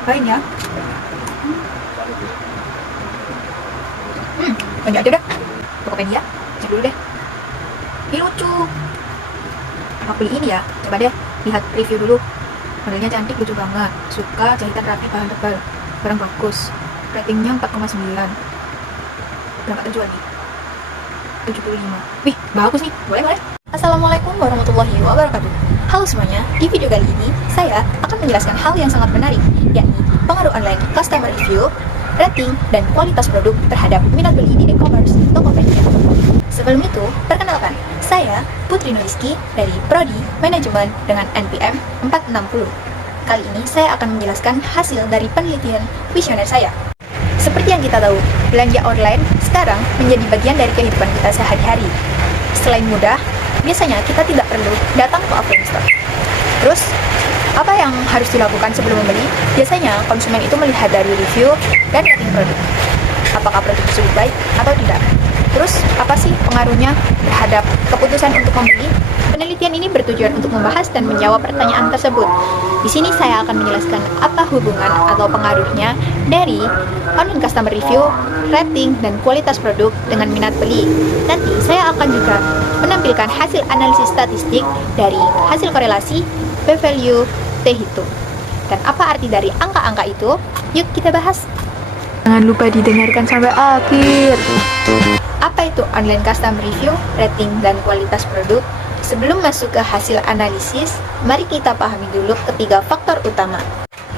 Cobain ya. Lanjut aja dah. Tokopedia, cek dulu deh. Ini lucu. Aku beli ini ya. Coba deh, lihat review dulu. Modelnya cantik, lucu banget. Suka, jahitan rapi, bahan tebal. Barang bagus. Ratingnya 4,9. Berapa terjual nih? 75. Wih, bagus nih. Boleh. Assalamualaikum warahmatullahi wabarakatuh. Halo semuanya, di video kali ini saya akan menjelaskan hal yang sangat menarik, yakni pengaruh online customer review, rating, dan kualitas produk terhadap minat beli di e-commerce Tokopedia. Sebelum itu, perkenalkan, saya Putri Nuliski dari Prodi Manajemen dengan NPM 460. Kali ini saya akan menjelaskan hasil dari penelitian kuesioner saya. Seperti yang kita tahu, belanja online sekarang menjadi bagian dari kehidupan kita sehari-hari. Selain mudah, biasanya kita tidak perlu datang ke offline store. Terus, apa yang harus dilakukan sebelum membeli? Biasanya konsumen itu melihat dari review dan rating produk. Apakah produk tersebut baik atau tidak? Terus, apa sih pengaruhnya terhadap keputusan untuk membeli? Penelitian ini bertujuan untuk membahas dan menjawab pertanyaan tersebut. Di sini saya akan menjelaskan apa hubungan atau pengaruhnya dari online customer review, rating, dan kualitas produk dengan minat beli. Nanti saya akan juga menampilkan hasil analisis statistik dari hasil korelasi, p-value, t-hitung. Dan apa arti dari angka-angka itu? Yuk kita bahas. Jangan lupa didengarkan sampai akhir. Apa itu online customer review, rating, dan kualitas produk? Sebelum masuk ke hasil analisis, mari kita pahami dulu ketiga faktor utama.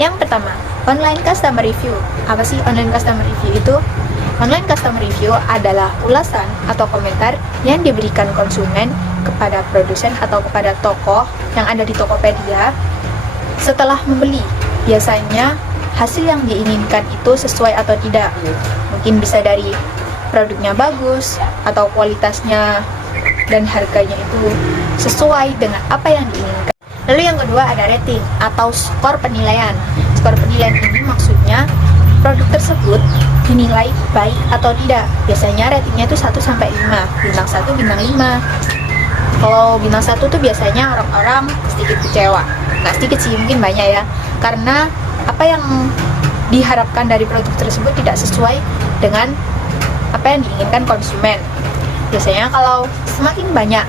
Yang pertama, online customer review. Apa sih online customer review itu? Online customer review adalah ulasan atau komentar yang diberikan konsumen kepada produsen atau kepada toko yang ada di Tokopedia setelah membeli. Biasanya hasil yang diinginkan itu sesuai atau tidak. Mungkin bisa dari produknya bagus atau kualitasnya dan harganya itu sesuai dengan apa yang diinginkan. Lalu yang kedua ada rating atau skor penilaian. Skor penilaian ini maksudnya produk tersebut dinilai baik atau tidak. Biasanya ratingnya itu 1 sampai 5. Bintang 1, bintang 5. Kalau bintang 1 tuh biasanya orang-orang sedikit kecewa. Nggak sedikit sih, mungkin banyak ya. Karena apa yang diharapkan dari produk tersebut tidak sesuai dengan apa yang diinginkan konsumen. Biasanya kalau semakin banyak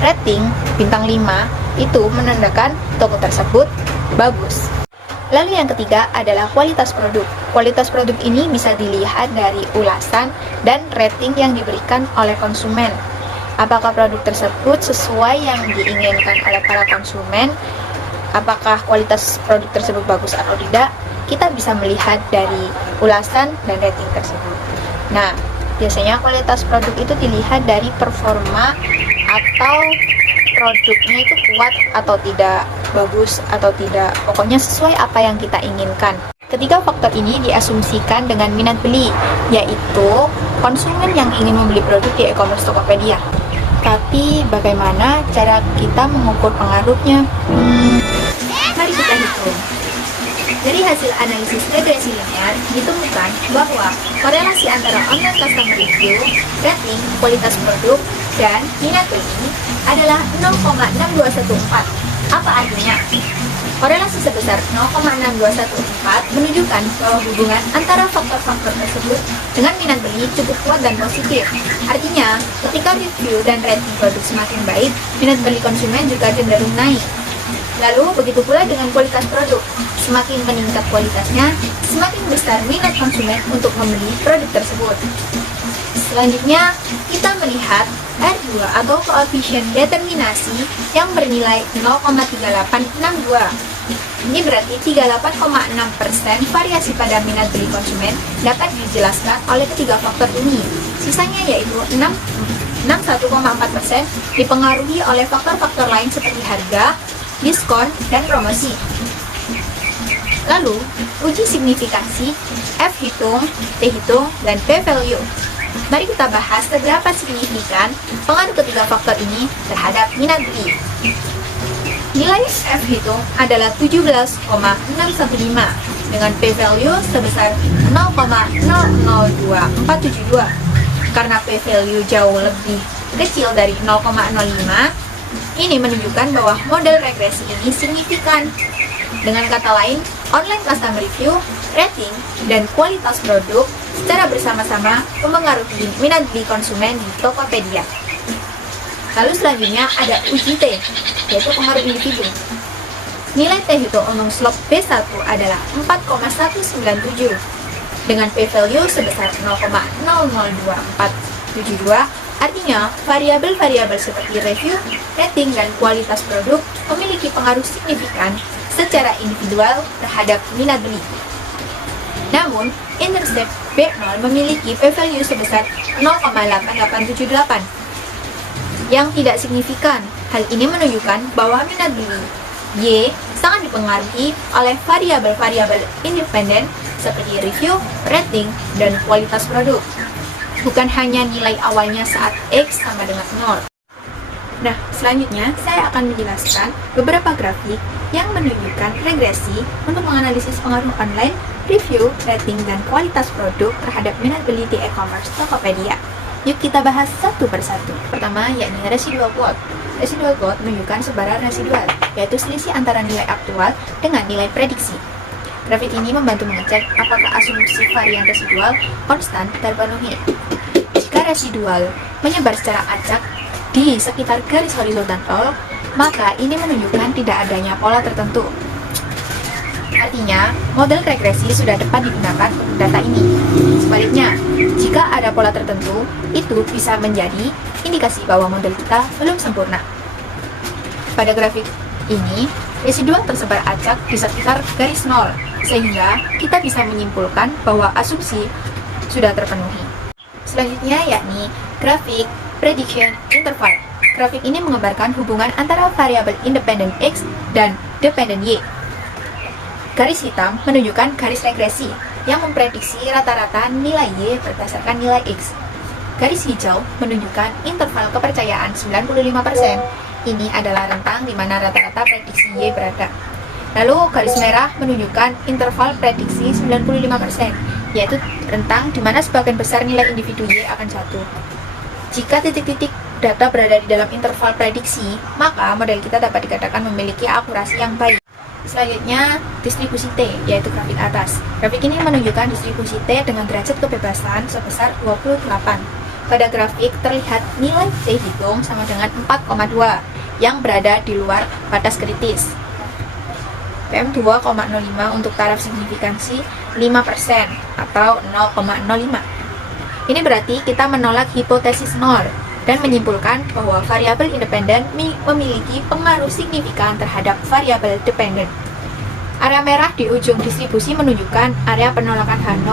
rating bintang 5 itu menandakan toko tersebut bagus. Lalu yang ketiga adalah kualitas produk. Kualitas produk ini bisa dilihat dari ulasan dan rating yang diberikan oleh konsumen. Apakah produk tersebut sesuai yang diinginkan oleh para konsumen? Apakah kualitas produk tersebut bagus atau tidak? Kita bisa melihat dari ulasan dan rating tersebut. Nah, biasanya kualitas produk itu dilihat dari performa atau produknya itu kuat atau tidak, bagus atau tidak, pokoknya sesuai apa yang kita inginkan. Ketiga faktor ini diasumsikan dengan minat beli, yaitu konsumen yang ingin membeli produk di e-commerce Tokopedia. Tapi bagaimana cara kita mengukur pengaruhnya? Mari kita hitung. Dari hasil analisis regresi linear, ditemukan bahwa korelasi antara online customer review, rating, kualitas produk, dan minat beli adalah 0,6214. Apa artinya? Korelasi sebesar 0,6214 menunjukkan bahwa hubungan antara faktor-faktor tersebut dengan minat beli cukup kuat dan positif. Artinya, ketika review dan rating produk semakin baik, minat beli konsumen juga cenderung naik. Lalu, begitu pula dengan kualitas produk. Semakin meningkat kualitasnya, semakin besar minat konsumen untuk membeli produk tersebut. Selanjutnya, kita melihat R2 atau koefisien determinasi yang bernilai 0,3862. Ini berarti 38,6% variasi pada minat beli konsumen dapat dijelaskan oleh ketiga faktor ini. Sisanya yaitu 61,4% dipengaruhi oleh faktor-faktor lain seperti harga, diskon, dan promosi. Lalu, uji signifikansi, f-hitung, t-hitung, dan p-value. Mari kita bahas seberapa signifikan pengaruh ketiga faktor ini terhadap minat beli. Nilai f-hitung adalah 17,615 dengan p-value sebesar 0,002472. Karena p-value jauh lebih kecil dari 0,05, ini menunjukkan bahwa model regresi ini signifikan. Dengan kata lain, online customer review, rating, dan kualitas produk secara bersama-sama mempengaruhi minat beli konsumen di Tokopedia. Lalu selanjutnya ada uji T, yaitu pengaruh individu. Nilai T Hitung umum slop B1 adalah 4,197 dengan p-value sebesar 0,002472. Artinya, variabel-variabel seperti review, rating, dan kualitas produk memiliki pengaruh signifikan secara individual terhadap minat beli. Namun, Intercept B0 memiliki p-value sebesar 0,8878 yang tidak signifikan. Hal ini menunjukkan bahwa minat beli Y sangat dipengaruhi oleh variabel-variabel independen seperti review, rating, dan kualitas produk, bukan hanya nilai awalnya saat X sama dengan 0. Nah, selanjutnya saya akan menjelaskan beberapa grafik yang menunjukkan regresi untuk menganalisis pengaruh online, review, rating, dan kualitas produk terhadap minat beli di e-commerce Tokopedia. Yuk kita bahas satu persatu. Pertama, yakni residual plot. Residual plot menunjukkan sebaran residual, yaitu selisih antara nilai aktual dengan nilai prediksi. Grafik ini membantu mengecek apakah asumsi varian residual konstan terpenuhi. Jika residual menyebar secara acak di sekitar garis horizontal, maka ini menunjukkan tidak adanya pola tertentu. Artinya, model regresi sudah dapat digunakan untuk data ini. Sebaliknya, jika ada pola tertentu, itu bisa menjadi indikasi bahwa model kita belum sempurna. Pada grafik ini, residual tersebar acak di sekitar garis 0, sehingga kita bisa menyimpulkan bahwa asumsi sudah terpenuhi. Selanjutnya yakni grafik prediction interval. Grafik ini menggambarkan hubungan antara variabel independen X dan dependen Y. Garis hitam menunjukkan garis regresi yang memprediksi rata-rata nilai Y berdasarkan nilai X. Garis hijau menunjukkan interval kepercayaan 95%. Ini adalah rentang di mana rata-rata prediksi Y berada. Lalu garis merah menunjukkan interval prediksi 95%, yaitu rentang di mana sebagian besar nilai individu Y akan jatuh. Jika titik-titik data berada di dalam interval prediksi, maka model kita dapat dikatakan memiliki akurasi yang baik. Selanjutnya, distribusi T, yaitu grafik atas. Grafik ini menunjukkan distribusi T dengan derajat kebebasan sebesar 28. Pada grafik terlihat nilai T hitung sama dengan 4,2 yang berada di luar batas kritis. PM 2,05 untuk taraf signifikansi 5% atau 0,05. Ini berarti kita menolak hipotesis 0 dan menyimpulkan bahwa variabel independen memiliki pengaruh signifikan terhadap variabel dependen. Area merah di ujung distribusi menunjukkan area penolakan H0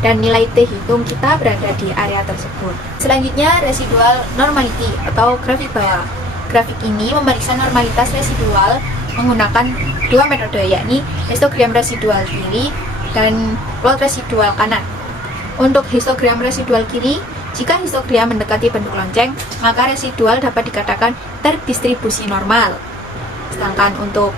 dan nilai T hitung kita berada di area tersebut. Selanjutnya, residual normality atau grafik bawah. Grafik ini memeriksa normalitas residual menggunakan dua metode, yakni histogram residual kiri dan plot residual kanan. Untuk histogram residual kiri, jika histogram mendekati bentuk lonceng, maka residual dapat dikatakan terdistribusi normal. Sedangkan untuk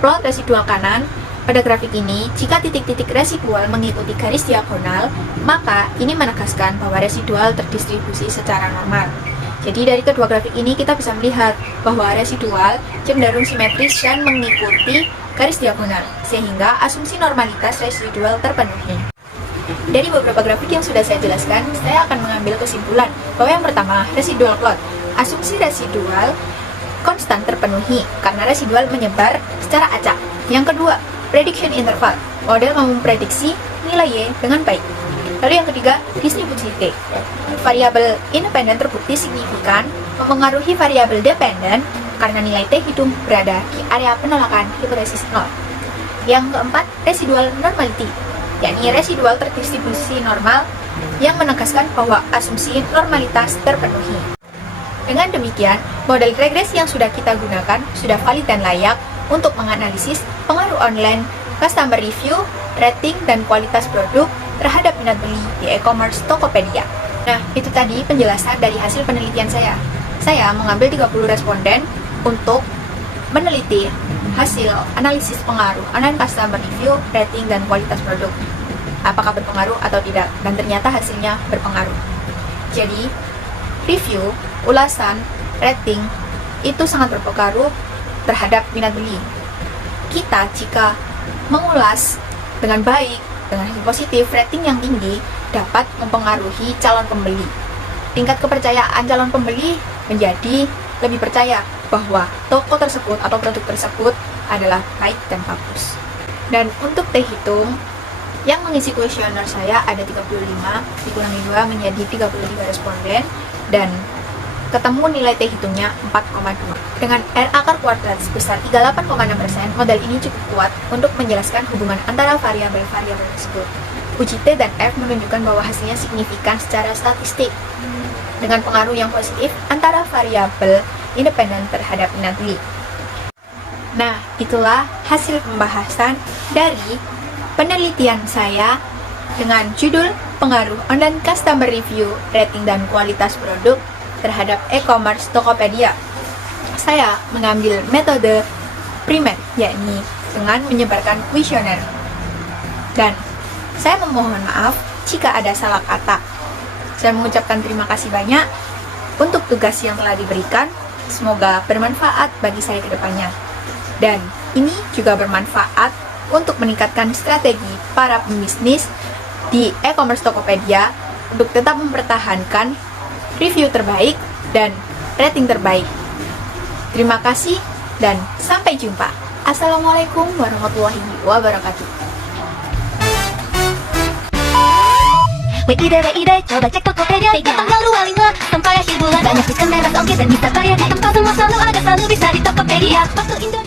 plot residual kanan, pada grafik ini, jika titik-titik residual mengikuti garis diagonal, maka ini menegaskan bahwa residual terdistribusi secara normal. Jadi dari kedua grafik ini kita bisa melihat bahwa residual cenderung simetris dan mengikuti garis diagonal, sehingga asumsi normalitas residual terpenuhi. Dari beberapa grafik yang sudah saya jelaskan, saya akan mengambil kesimpulan bahwa yang pertama, residual plot. Asumsi residual konstan terpenuhi karena residual menyebar secara acak. Yang kedua, prediction interval. Model memprediksi nilai Y dengan baik. Lalu yang ketiga, distribusi T. Variabel independen terbukti signifikan mempengaruhi variabel dependen karena nilai T hitung berada di area penolakan hipotesis 0. Yang keempat, residual normality, yakni residual terdistribusi normal yang menegaskan bahwa asumsi normalitas terpenuhi. Dengan demikian, model regresi yang sudah kita gunakan sudah valid dan layak untuk menganalisis pengaruh online, customer review, rating, dan kualitas produk terhadap minat beli di e-commerce Tokopedia. Nah, itu tadi penjelasan dari hasil penelitian saya. Saya mengambil 30 responden untuk meneliti hasil analisis pengaruh online customer review, rating, dan kualitas produk. Apakah berpengaruh atau tidak, dan ternyata hasilnya berpengaruh. Jadi, review, ulasan, rating, itu sangat berpengaruh terhadap minat beli. kita jika mengulas dengan baik, dengan hasil positif, rating yang tinggi dapat mempengaruhi calon pembeli. Tingkat kepercayaan calon pembeli menjadi lebih percaya bahwa toko tersebut atau produk tersebut adalah baik dan bagus. Dan untuk teh hitung, yang mengisi kuesioner saya ada 35, dikurangi 2 menjadi 33 responden, dan ketemu nilai teh hitungnya 4,2. Dengan R akar kuadrat sebesar 38,6%, model ini cukup kuat untuk menjelaskan hubungan antara variabel-variabel tersebut. Uji T dan F menunjukkan bahwa hasilnya signifikan secara statistik, dengan pengaruh yang positif antara variabel independen terhadap nilai. Nah, itulah hasil pembahasan dari penelitian saya dengan judul Pengaruh Online Customer Review, Rating dan Kualitas Produk terhadap e-commerce Tokopedia. Saya mengambil metode primer, yakni dengan menyebarkan kuesioner. Dan saya memohon maaf jika ada salah kata. Saya mengucapkan terima kasih banyak untuk tugas yang telah diberikan. Semoga bermanfaat bagi saya ke depannya. Dan ini juga bermanfaat untuk meningkatkan strategi para pembisnis di e-commerce Tokopedia untuk tetap mempertahankan review terbaik dan rating terbaik. Terima kasih dan sampai jumpa. Assalamualaikum warahmatullahi wabarakatuh. Wait ide, coba cek Tokopedia. Tiga tanggal 25 sampai akhir bulan. Banyak diskon merah oke dan bisa bayar di tempat semua selalu ada, selalu bisa di Tokopedia. Waktu Indonesia.